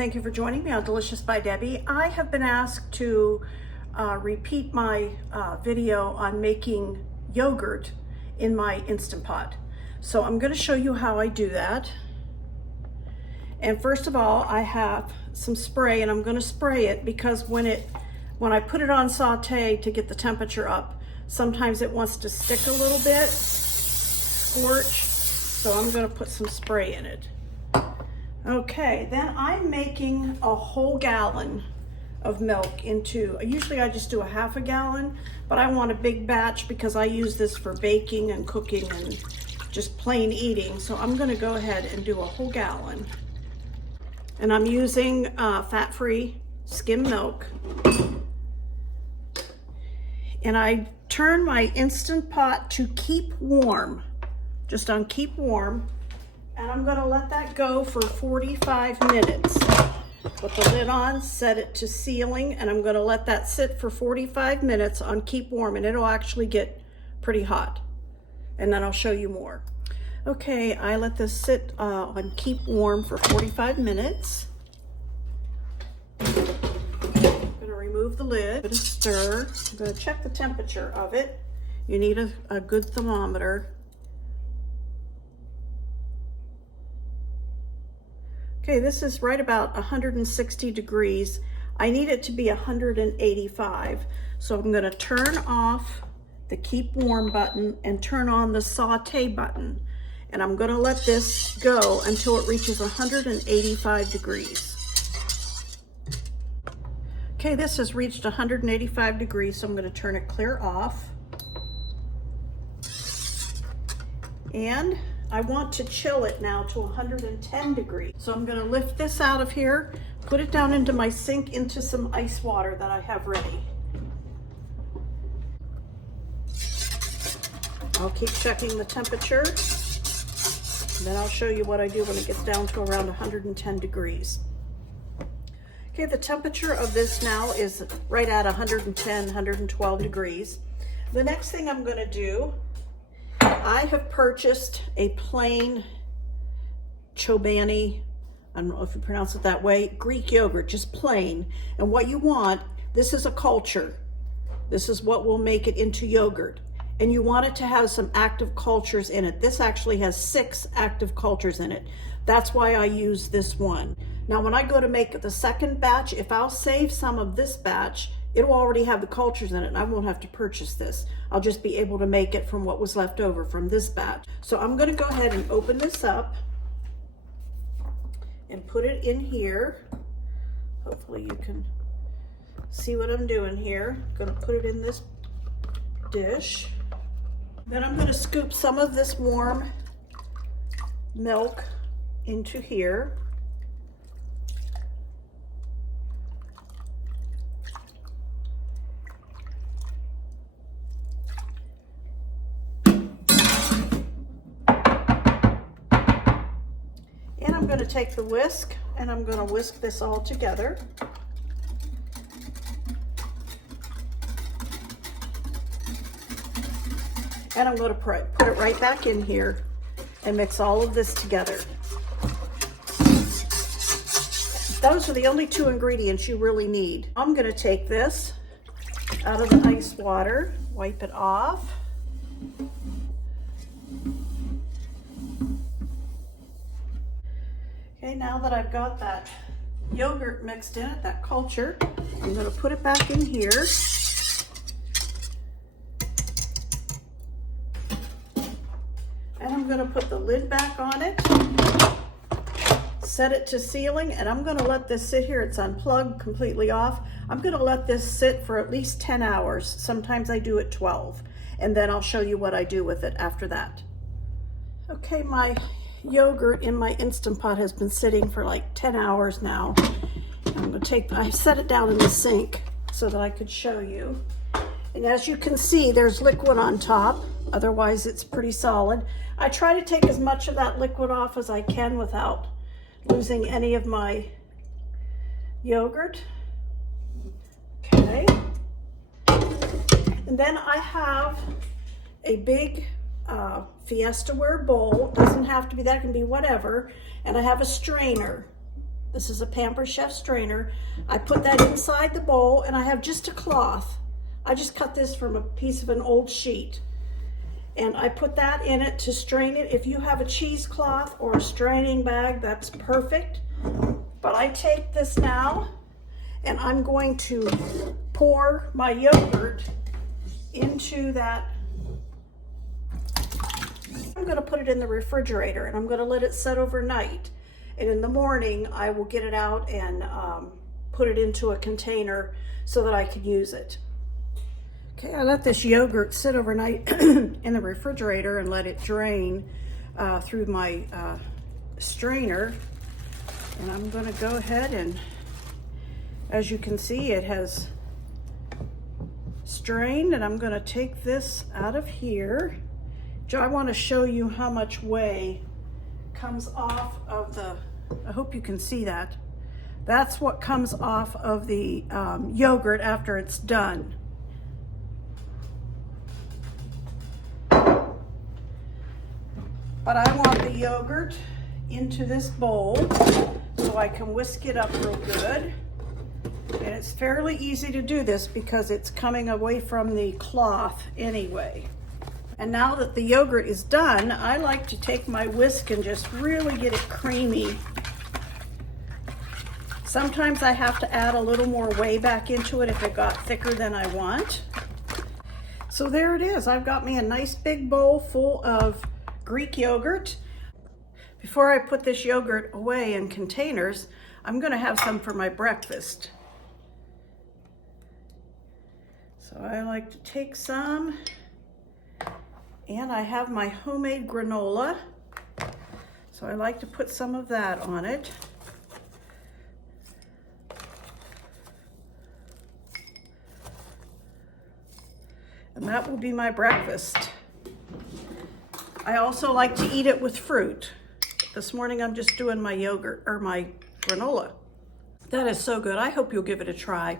Thank you for joining me on Delicious by Debbie. I have been asked to repeat my video on making yogurt in my Instant Pot. So I'm going to show you how I do that. And first of all, I have some spray, and I'm going to spray it because when I put it on saute to get the temperature up, sometimes it wants to stick a little bit, scorch. So I'm going to put some spray in it. Okay, then I'm making a whole gallon of milk into, usually I just do a half a gallon, but I want a big batch because I use this for baking and cooking and just plain eating. So I'm gonna go ahead and do a whole gallon. And I'm using fat-free skim milk. And I turn my Instant Pot to keep warm, just on keep warm. And I'm gonna let that go for 45 minutes. Put the lid on, set it to sealing, and I'm gonna let that sit for 45 minutes on keep warm, and it'll actually get pretty hot. And then I'll show you more. Okay, I let this sit on keep warm for 45 minutes. I'm gonna remove the lid, put a stir. I'm gonna check the temperature of it. You need a good thermometer. Okay, this is right about 160 degrees. I need it to be 185. So I'm gonna turn off the keep warm button and turn on the saute button. And I'm gonna let this go until it reaches 185 degrees. Okay, this has reached 185 degrees, so I'm gonna turn it clear off. And I want to chill it now to 110 degrees. So I'm gonna lift this out of here, put it down into my sink into some ice water that I have ready. I'll keep checking the temperature, and then I'll show you what I do when it gets down to around 110 degrees. Okay, the temperature of this now is right at 110, 112 degrees. The next thing I'm gonna do, I have purchased a plain Chobani, I don't know if you pronounce it that way, Greek yogurt, just plain. And what you want, this is a culture. This is what will make it into yogurt. And you want it to have some active cultures in it. This actually has 6 active cultures in it. That's why I use this one. Now, when I go to make the second batch, if I'll save some of this batch, it'll already have the cultures in it, and I won't have to purchase this. I'll just be able to make it from what was left over from this batch. So I'm gonna go ahead and open this up and put it in here. Hopefully you can see what I'm doing here. I'm gonna put it in this dish. Then I'm gonna scoop some of this warm milk into here. I'm going to take the whisk and I'm going to whisk this all together. And I'm going to put it right back in here and mix all of this together. Those are the only 2 ingredients you really need. I'm going to take this out of the ice water, wipe it off. Okay, now that I've got that yogurt mixed in it, that culture, I'm going to put it back in here. And I'm going to put the lid back on it, set it to sealing, and I'm going to let this sit here. It's unplugged, completely off. I'm going to let this sit for at least 10 hours. Sometimes I do it 12, and then I'll show you what I do with it after that. Okay, my yogurt in my Instant Pot has been sitting for like 10 hours now. I'm going to I set it down in the sink so that I could show you. And as you can see, there's liquid on top. Otherwise, it's pretty solid. I try to take as much of that liquid off as I can without losing any of my yogurt. Okay. And then I have a big Fiesta ware bowl. Doesn't have to be that, it can be whatever. And I have a strainer. This is a Pampered Chef strainer. I put that inside the bowl, and I have just a cloth. I just cut this from a piece of an old sheet. And I put that in it to strain it. If you have a cheesecloth or a straining bag, that's perfect. But I take this now, and I'm going to pour my yogurt into that. I'm going to put it in the refrigerator, and I'm going to let it set overnight. And in the morning, I will get it out and put it into a container so that I can use it. Okay, I let this yogurt sit overnight in the refrigerator and let it drain through my strainer. And I'm going to go ahead and, as you can see, it has strained, and I'm going to take this out of here. I want to show you how much whey comes off of the, I hope you can see that. That's what comes off of the yogurt after it's done. But I want the yogurt into this bowl so I can whisk it up real good. And it's fairly easy to do this because it's coming away from the cloth anyway. And now that the yogurt is done, I like to take my whisk and just really get it creamy. Sometimes I have to add a little more whey back into it if it got thicker than I want. So there it is. I've got me a nice big bowl full of Greek yogurt. Before I put this yogurt away in containers, I'm going to have some for my breakfast. So I like to take some, and I have my homemade granola. So I like to put some of that on it. And that will be my breakfast. I also like to eat it with fruit. This morning I'm just doing my yogurt or my granola. That is so good. I hope you'll give it a try.